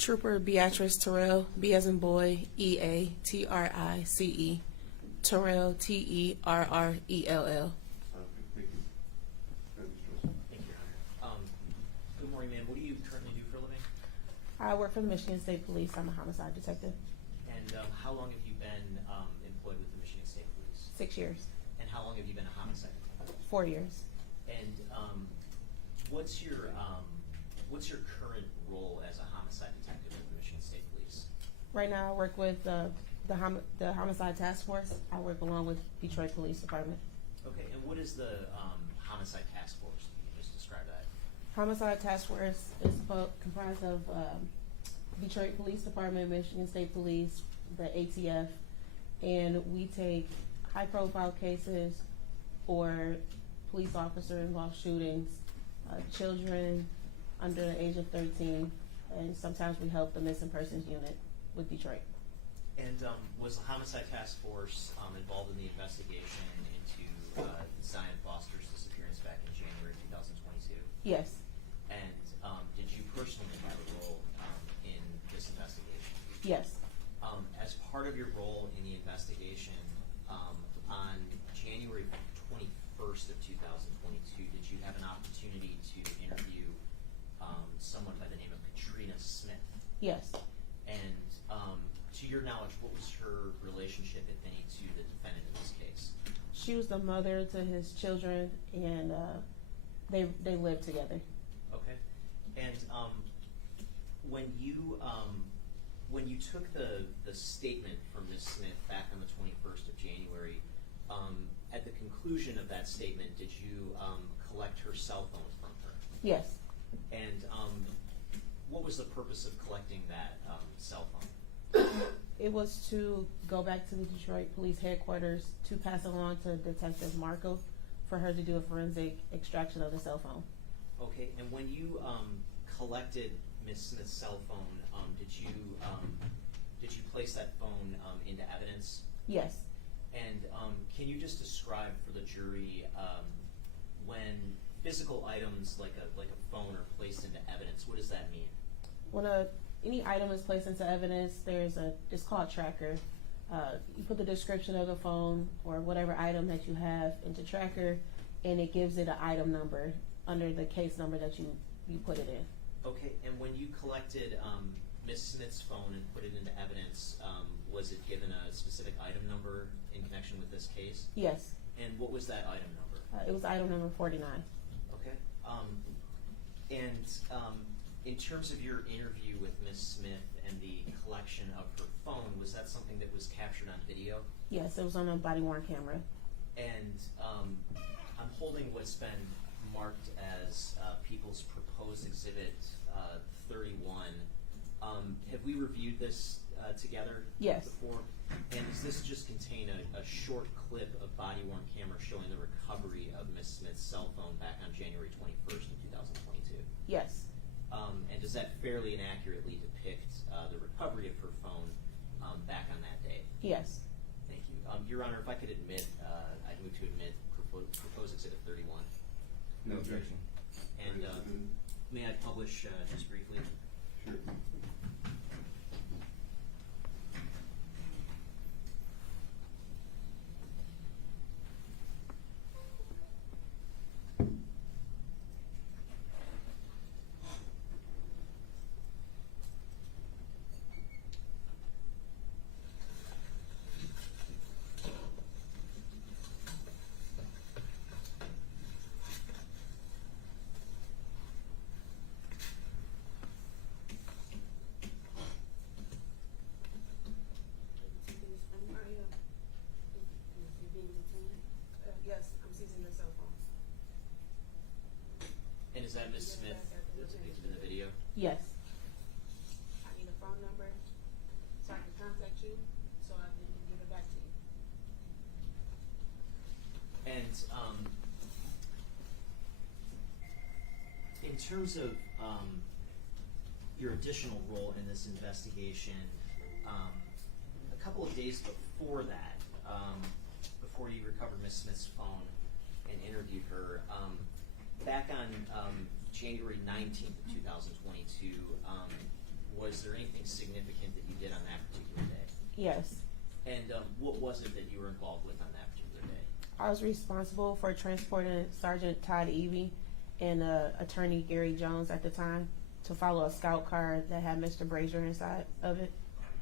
Trooper Beatrice Terrell, B as in boy, E-A-T-R-I-C-E. Terrell, T-E-R-R-E-L-L. Thank you. Thank you, Your Honor. Good morning, ma'am. What do you currently do for a living? I work for the Michigan State Police. I'm a homicide detective. And how long have you been employed with the Michigan State Police? 6 years. And how long have you been a homicide detective? 4 years. And what's your current role as a homicide detective with the Michigan State Police? Right now I work with the homicide task force. I work along with Detroit Police Department. Okay, and what is the homicide task force? Can you just describe that? Homicide task force is comprised of Detroit Police Department, Michigan State Police, the ATF, and we take high profile cases or police officer involved shootings, children under the age of 13, and sometimes we help the missing persons unit with Detroit. And was the homicide task force involved in the investigation into Zion Foster's disappearance back in January 2022? Yes. And did you personally have a role in this investigation? Yes. As part of your role in the investigation, on January 21st of 2022, did you have an opportunity to interview someone by the name of Katrina Smith? Yes. And to your knowledge, what was her relationship, if any, to the defendant in this case? She was the mother to his children, and they lived together. Okay. And when you took the statement from Ms. Smith back on the 21st of January, at the conclusion of that statement, did you collect her cell phone from her? Yes. And what was the purpose of collecting that cell phone? It was to go back to the Detroit Police Headquarters to pass along to Detective Marco for her to do a forensic extraction of the cell phone. Okay, and when you collected Ms. Smith's cell phone, did you place that phone into evidence? Yes. And can you just describe for the jury when physical items like a phone are placed into evidence, what does that mean? When any item is placed into evidence, it's called tracker. You put the description of the phone or whatever item that you have into tracker, and it gives it an item number under the case number that you put it in. Okay, and when you collected Ms. Smith's phone and put it into evidence, was it given a specific item number in connection with this case? Yes. And what was that item number? It was item number 49. Okay. In terms of your interview with Ms. Smith and the collection of her phone, was that something that was captured on video? Yes, it was on a body-worn camera. And I'm holding what's been marked as People's Proposed Exhibit 31. Have we reviewed this together Yes. before? And does this just contain a short clip of body-worn camera showing the recovery of Ms. Smith's cell phone back on January 21st of 2022? Yes. And does that fairly and accurately depict the recovery of her phone back on that day? Yes. Thank you. Your Honor, if I could admit, I'd move to admit proposed exhibit 31. No objection. And may I publish just briefly? Sure. Yes, I'm seizing the cell phone. And is that Ms. Smith that's depicted in the video? Yes. I need a phone number so I can contact you so I can give it back to you. And in terms of your additional role in this investigation, a couple of days before that, before you recovered Ms. Smith's phone and interviewed her, back on January 19th of 2022, was there anything significant that you did on that particular day? Yes. And what was it that you were involved with on that particular day? I was responsible for transporting Sergeant Todd Evie and attorney Gary Jones at the time to follow a scout car that had Mr. Brazier inside of it.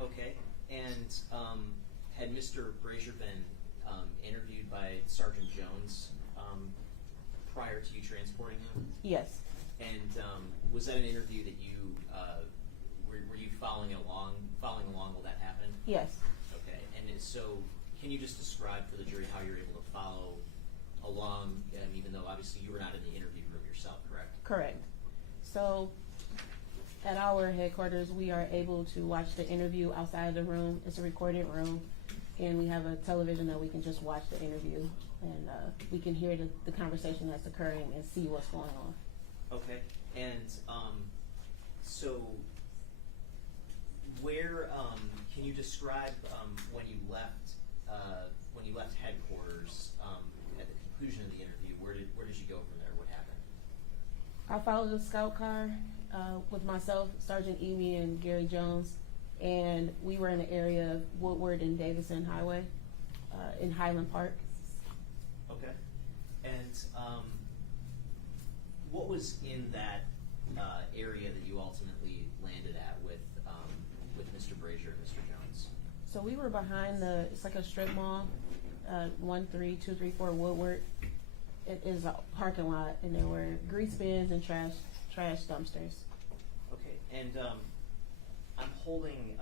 Okay, and had Mr. Brazier been interviewed by Sergeant Jones prior to you transporting him? Yes. And was that an interview that you were you following along while that happened? Yes. Okay, and so can you just describe for the jury how you're able to follow along, even though obviously you were not in the interview room yourself, correct? Correct. So at our headquarters, we are able to watch the interview outside of the room. It's a recorded room, and we have a television that we can just watch the interview, and we can hear the conversation that's occurring and see what's going on. Okay, and so where can you describe when you left headquarters at the conclusion of the interview? Where did you go from there? What happened? I followed the scout car with myself, Sergeant Amy, and Gary Jones, and we were in the area of Woodward and Davison Highway in Highland Park. Okay, and what was in that area that you ultimately landed at with Mr. Brazier and Mr. Jones? So we were behind it's like a strip mall, 13234 Woodward. It is a parking lot, and there were grease bins and trash dumpsters. Okay, and I'm holding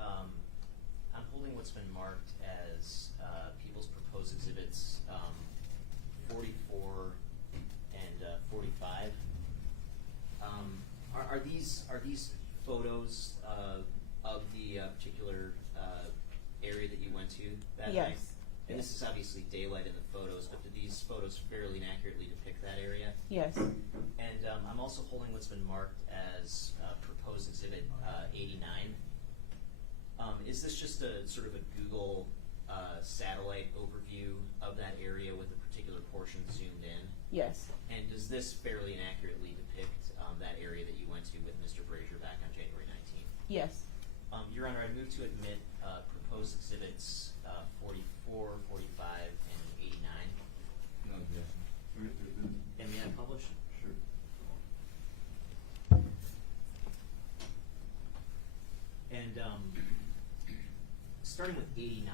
what's been marked as people's proposed exhibits 44 and 45. Are these photos of the particular area that you went to that Yes. night? And this is obviously daylight in the photos, but do these photos fairly and accurately depict that area? Yes. And I'm also holding what's been marked as proposed exhibit 89. Is this just a sort of a Google satellite overview of that area with a particular portion zoomed in? Yes. And does this fairly and accurately depict that area that you went to with Mr. Brazier back on January 19th? Yes. Your Honor, I move to admit proposed exhibits 44, 45, and 89. No objection. And may I publish? Sure. And starting with 89,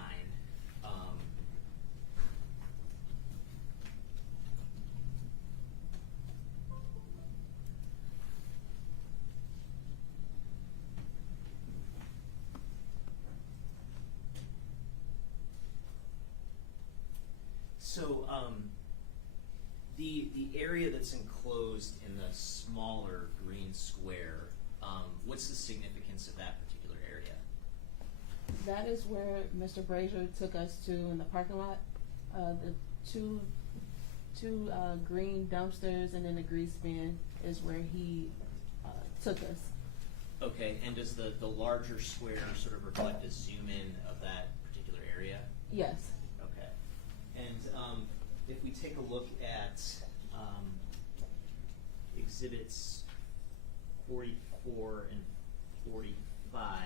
so the area that's enclosed in the smaller green square, what's the significance of that particular area? That is where Mr. Brazier took us to in the parking lot. The two green dumpsters and then the grease bin is where he took us. Okay, and does the larger square sort of reflect a zoom in of that particular area? Yes. Okay. And if we take a look at exhibits 44 and 45,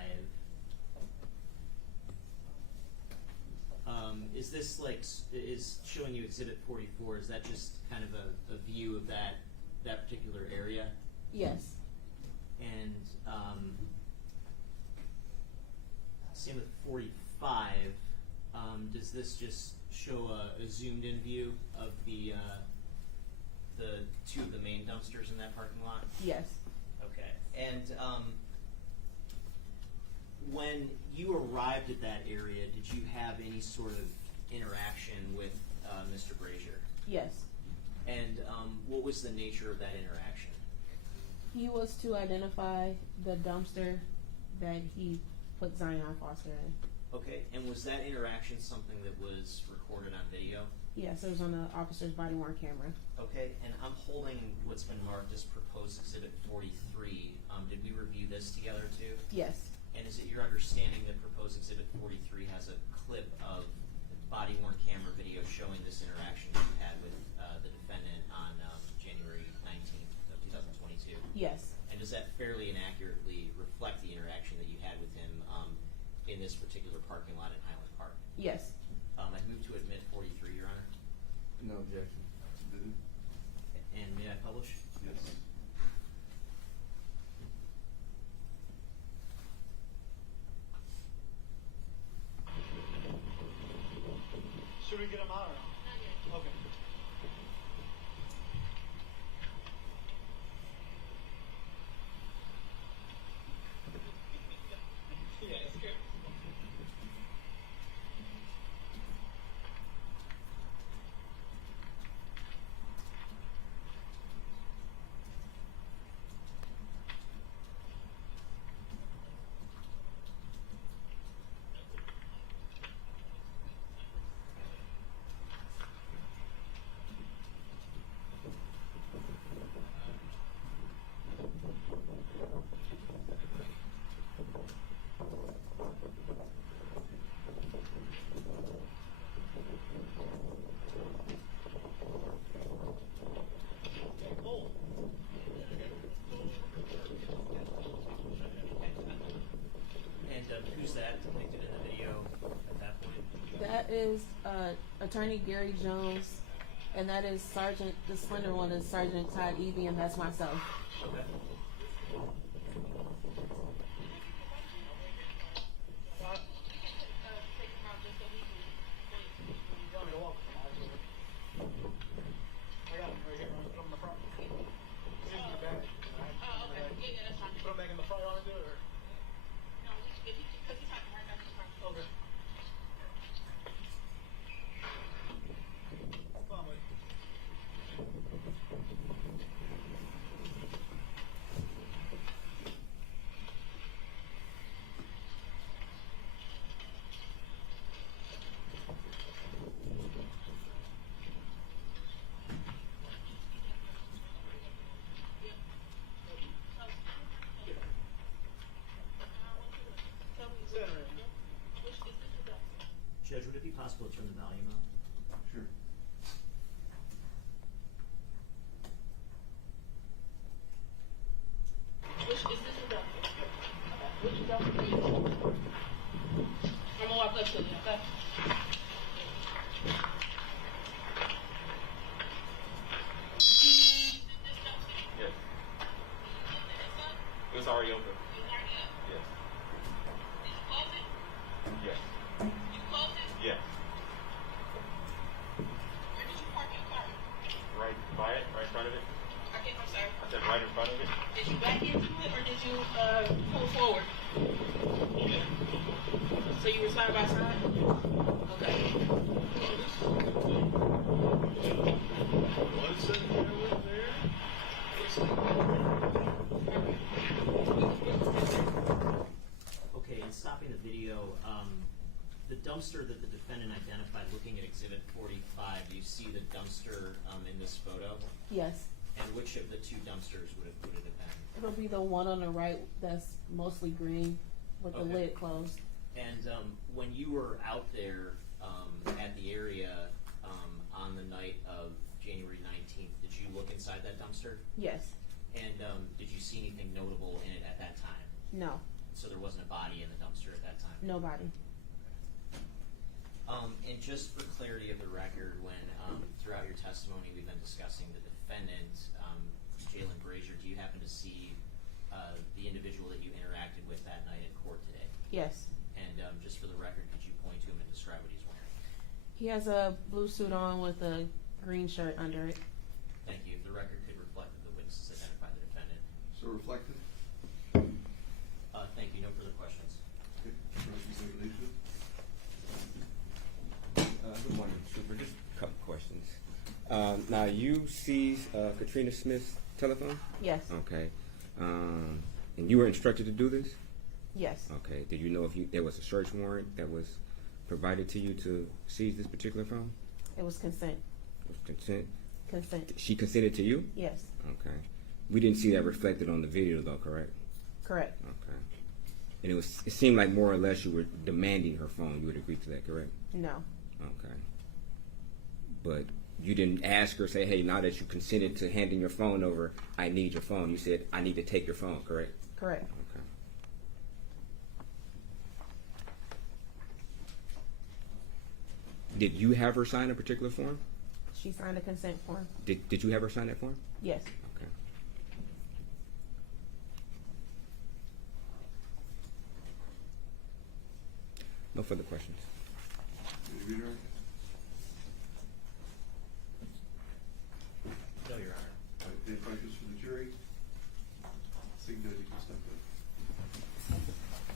is this is showing you exhibit 44, is that just kind of a view of that particular area? Yes. And same with 45, does this just show a zoomed in view of the two of the main dumpsters in that parking lot? Yes. Okay. And when you arrived at that area, did you have any sort of interaction with Mr. Brazier? Yes. And what was the nature of that interaction? He was to identify the dumpster that he put Zion Foster in. Okay. And was that interaction something that was recorded on video? Yes, it was on the officer's body-worn camera. Okay, and I'm holding what's been marked as proposed exhibit 43. Did we review this together too? Yes. And is it your understanding that proposed exhibit 43 has a clip of body-worn camera video showing this interaction you had with the defendant on January 19th of 2022? Yes. And does that fairly fairly inaccurately reflect the interaction that you had with him in this particular parking lot in Highland Park. Yes. I move to admit 43, Your Honor. No objection. Did it? And may I publish? Yes. Should we get him out or no? Okay. Yeah, it's good. And who's that depicted in the video at that point? That is Attorney Gary Jones, and that is Sergeant. The slender one is Sergeant Todd Eby, and that's myself. Okay. I got him right here. Put him in the front. He's in the back. Oh, okay. Yeah, that's fine. Put him back in the front. You want to do it or? No, because he's talking right now, he's fine. Okay. Come on, wait. Judge, would it be possible to turn the volume up? Sure. Which is this the doctor? Okay. Which doctor are you? I'm gonna walk up to you, okay? Yes. It was already open. Yes. Yes. Yes. Where did you park your car? Right by it, right in front of it. Okay, I'm sorry. I said right in front of it. Did you back into it or did you pull forward? Yeah. So you were side by side? Okay. One second over there. Okay, in stopping the video, the dumpster that the defendant identified looking at Exhibit 45, you see the dumpster in this photo? Yes. And which of the two dumpsters would it have been? It'll be the one on the right that's mostly green with the Okay. lid closed. And when you were out there at the area on the night of January 19th, did you look inside that dumpster? Yes. And did you see anything notable in it at that time? No. So there wasn't a body in the dumpster at that time? Nobody. And just for clarity of the record, when throughout your testimony we've been discussing the defendant, Jaylin Brazier, do you happen to see the individual that you interacted with that night in court today? Yes. And just for the record, could you point to him and describe what he's wearing? He has a blue suit on with a green shirt under it. Thank you. If the record could reflect that the witnesses identify the defendant. So reflected? Thank you. No further questions. Okay. Congratulations. Good morning, Trooper. Just a couple questions. Now, you seized Katrina Smith's telephone? Yes. Okay. And you were instructed to do this? Yes. Okay. Did you know if there was a search warrant that was provided to you to seize this particular phone? It was consent. With consent? Consent. She consented to you? Yes. Okay. We didn't see that reflected on the video, though, correct? Correct. Okay. And it seemed like more or less you were demanding her phone. You would agree to that, correct? No. Okay. But you didn't ask her, say, hey, now that you consented to handing your phone over, I need your phone. You said, I need to take your phone, correct? Correct. Okay. Did you have her sign a particular form? She signed a consent form. Did you have her sign that form? Yes. Okay. No further questions. Did you read her?